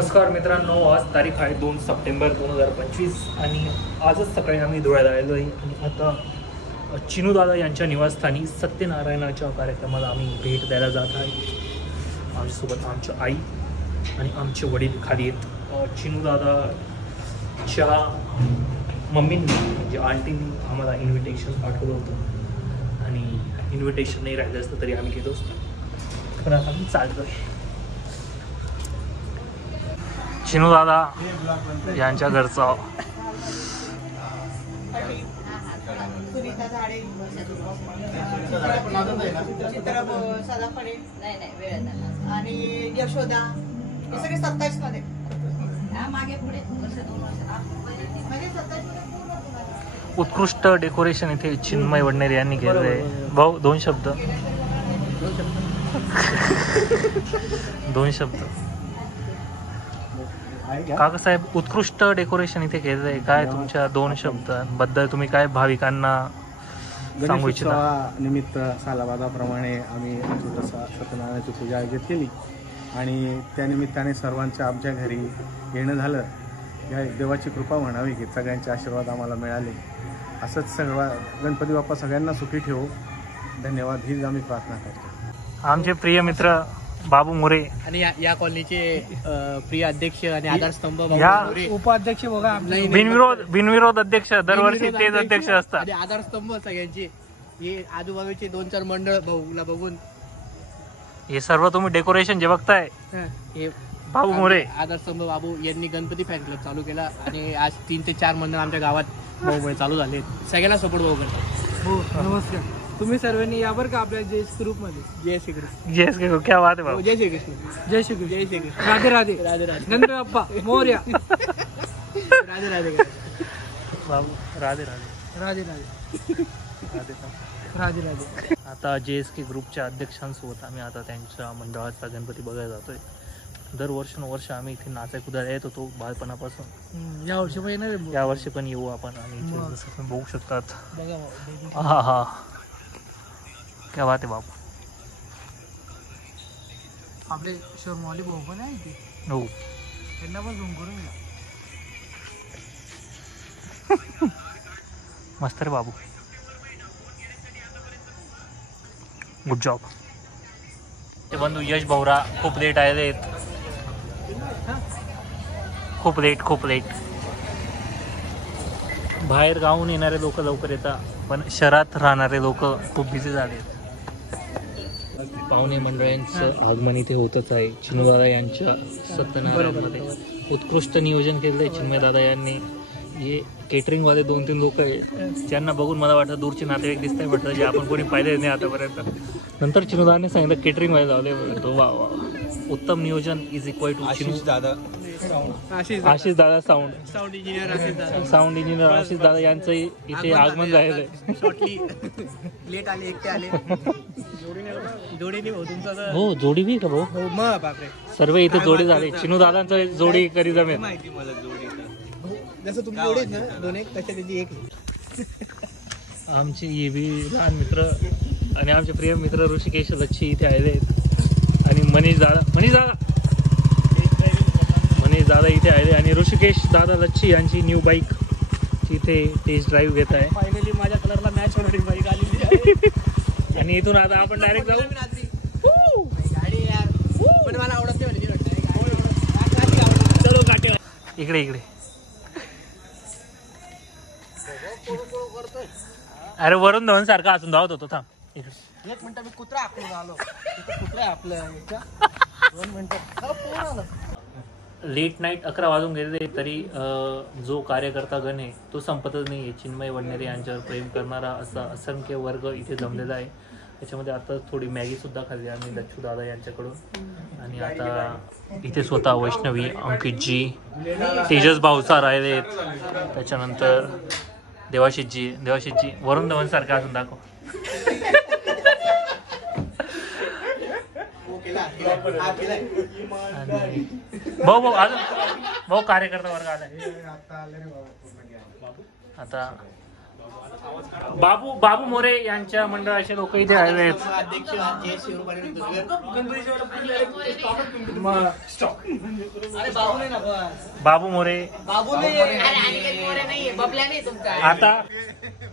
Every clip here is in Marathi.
नमस्कार मित्रांनो, आज तारीख आहे 2 सप्टेंबर 2025 आणि आजच सकाळी आम्ही धुळ्याला आलो आहे आणि आता चिनूदादा यांच्या निवासस्थानी सत्यनारायणाच्या कार्यक्रमाला आम्ही भेट द्यायला जात आहे. आमच्यासोबत आमची आई आणि आमचे वडील खाली आहेत. चिनूदादाच्या मम्मींनी म्हणजे आंटींनी आम्हाला इन्व्हिटेशन पाठवलं होतं आणि इन्व्हिटेशन नाही राहिलं असतं तरी आम्ही घेतो असतो. पण आता आम्ही चालतो आहे. चिनूदादा यांच्या घरचा आणि यशोदा हे सगळे 27 मध्ये उत्कृष्ट डेकोरेशन इथे चिन्मय वडनेरे यांनी केलं आहे. भाऊ दोन शब्द काका साहेब, उत्कृष्ट डेकोरेशन इथे केलं आहे. काय तुमच्या दोन शब्दांबद्दल तुम्ही काय भाविकांना सांगू इच्छिता? निमित्त सालाबादाप्रमाणे आम्ही छोटंसं सत्यनारायणाची पूजा आयोजित केली आणि त्यानिमित्ताने सर्वांच्या आमच्या घरी येणं झालं. या देवाची कृपा म्हणावी की सगळ्यांचे आशीर्वाद आम्हाला मिळाले. असंच सगळं गणपती बाप्पा सगळ्यांना सुखी ठेवू. धन्यवाद हीच आम्ही प्रार्थना करतो. आमचे प्रिय मित्र बाबू मोरे आणि या कॉलनीचे प्रिय अध्यक्ष आणि आधारस्तंभ या उपाध्यक्ष बघा, बिनविरोध अध्यक्ष दरवर्षी तेच अध्यक्ष असतात. आणि आधारस्तंभ सगळ्यांचे हे आजूबाजूचे 2-4 मंडळ भाऊला बघून हे सर्व तुम्ही डेकोरेशन जे बघताय हे बाबू मोरे आधारस्तंभ बाबू यांनी गणपती फॅन क्लब चालू केला आणि आज 3 ते 4 मंडळ आमच्या गावात भाऊमुळे चालू झाले. सगळ्यांना सपोर्ट भाऊ करतात. हो नमस्कार. तुम्ही सर्वांनी यावर का आपल्या जेएस ग्रुप मध्ये जय श्री कृष्ण. जय श्री क्या बात आहे बाबू. जय श्री कृष्ण. जय श्री कृष्ण. जय श्री कृष्ण. राधे राधे. राधे राधे. गणपती बाप्पा मोरया. राधे राधे. बाबू राधे राधे राधे राधे. राधे. राधे राधे. आता JSK ग्रुपच्या अध्यक्षांसोबत आम्ही आता त्यांच्या मंडळाचा गणपती बघायला जातोय. दरवर्षानुवर्ष आम्ही इथे नाचाय कुदायला येत होतो बालपणापासून. या वर्षी पण येणार आहे. या वर्षी पण येऊ आपण आणि इथे जसं तुम्ही बघू शकतात. बघा हा हा क्या बात आहे बाबू. आपले शर्मावली भाऊ पण आहे इथे. हो त्यांना पण झूम करून घ्या. मस्त रे बाबू, गुड जॉब. ते बंधू यश भाऊरा खूप लेट आलेत. खूप लेट. बाहेर गावून येणारे लोक लवकर येतात पण शहरात राहणारे लोक खूप बिझी झालेत. पाहुणे मंडळांचं आगमन इथे होतच आहे. चिन्मयदादा यांच्या सत्यनारायणमध्ये उत्कृष्ट नियोजन केलं आहे चिन्मयदादा यांनी. हे केटरिंगवाले 2-3 लोक आहेत ज्यांना बघून मला वाटतं दूरचे नातेवाईक दिसत आहे म्हटलं, जे आपण कोणी पाहिले नाही आतापर्यंत. नंतर चिन्मयदादाने सांगितलं केटरिंगवाले लावले. वा वा, उत्तम नियोजन इज इक्वल टू आशिष दादा साऊंड इंजिनियर आशिष दादा यांचं इथे आगमन झालेलं आहे. लेट आले, एकटे आले. जोडीने भाऊ तुमचा. हो जोडी बी का भाऊ. मग बापरे, सर्व इथे जोडी झाले. चिनू दादांचं जोडी कधी जमेल. माहिती मला जोडी जसं तुम्ही जोडीत ना 2-1 तशा त्याची 1. आमचे ये बी लहान मित्र आणि आमचे प्रिय मित्र ऋषिकेश लच्छी इथे आले आहेत आणि मनीष दादा इथे आले आणि ऋषिकेश दादा लच्छी यांची न्यू बाईक इथे टेस्ट ड्राईव्ह घेत आहे. फायनली माझ्या कलरला मॅच होणारी बाईक आलेली आहे. आणि इथून आता आपण डायरेक्ट जाऊ. गाडी यार पण मला आवडत नाही. इकडे अरे वरून धवन सारखा असून धावत होतो. थांब इकडे 1 मिनिट, मी कुत्रा आखून आलो. कुत्रा आहे आपलं 2 मिनिटं. लेट नाईट 11 वाजून गेलेले तरी जो कार्यकर्ता गण आहे तो संपतच नाही आहे. चिन्मय वडनेरे यांच्यावर प्रेम करणारा असा असंख्य वर्ग इथे जमलेला आहे. त्याच्यामध्ये आता थोडी मॅगीसुद्धा खाल्ली आम्ही लच्छू दादा यांच्याकडून. आणि आता इथे स्वतः वैष्णवी, अंकितजी, तेजस भाऊसा राहिले आहेत. त्याच्यानंतर देवाशीषजी वरुण धवनसारखा असून दाखव. भाऊ अजून भाऊ कार्यकर्ता वर्ग आलाय. आता बाबू मोरे यांच्या मंडळाचे लोक इथे आलेले आहेत. अध्यक्ष जयेश शिवपाणी अरे बाबू नाही ना पण. बाबू मोरे बाबू नाही बबल्या नाही तुमचा. आता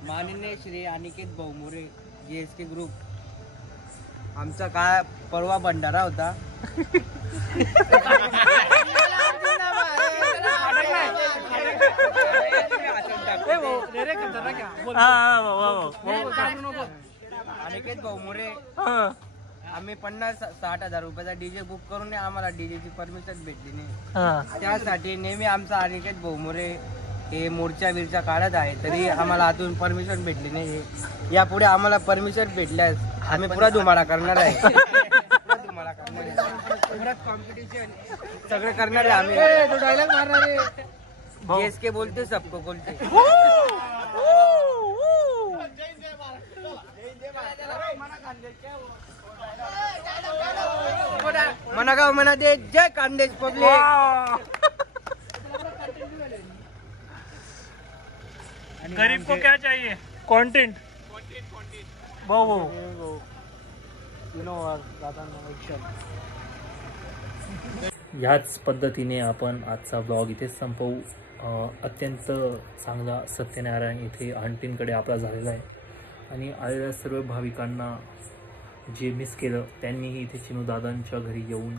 माननीय श्री अनिकेत भाऊमोरे JSK ग्रुप. आमचा काय परवा भंडारा होता. अनिकेत भाऊमोरे आम्ही 50-60 हजार रुपयाचा डीजे बुक करून आम्हाला डीजेची परमिशन भेटली नाही. त्यासाठी नेहमी आमचा अनिकेत भाऊमोरे हे मोर्चा बिरचा काढत आहे, तरी आम्हाला अजून परमिशन भेटली नाही. यापुढे आम्हाला परमिशन भेटल्यास आम्ही पुरा धुमाळा करणार आहे. पुरा कॉम्पिटिशन सगळे करणार आहे आम्ही. डायलॉग मारणार आहे. JSK बोलते सबको बोलते. मनगाव मना दे जय खानदेश पब्लिक. गरीब को क्या चाहिए? कंटेंट. भाऊ ह्याच पद्धतीने आपण आजचा ब्लॉग इथेच संपवू. अत्यंत चांगला सत्यनारायण इथे आंटींकडे आपला झालेला आहे आणि आलेल्या सर्व भाविकांना जे मिस केलं त्यांनीही इथे चिनूदादांच्या घरी येऊन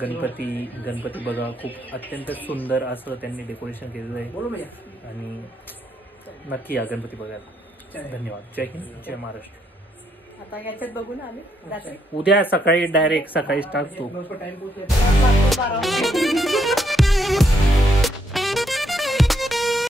गणपती बघा. खूप अत्यंत सुंदर असं त्यांनी डेकोरेशन केलेलं आहे आणि नक्की या गणपती बघायला. धन्यवाद. जय हिंद, जय महाराष्ट्र. आता याच्यात बघून आम्ही रात्री उद्या सकाळी डायरेक्ट सकाळी टाकतो.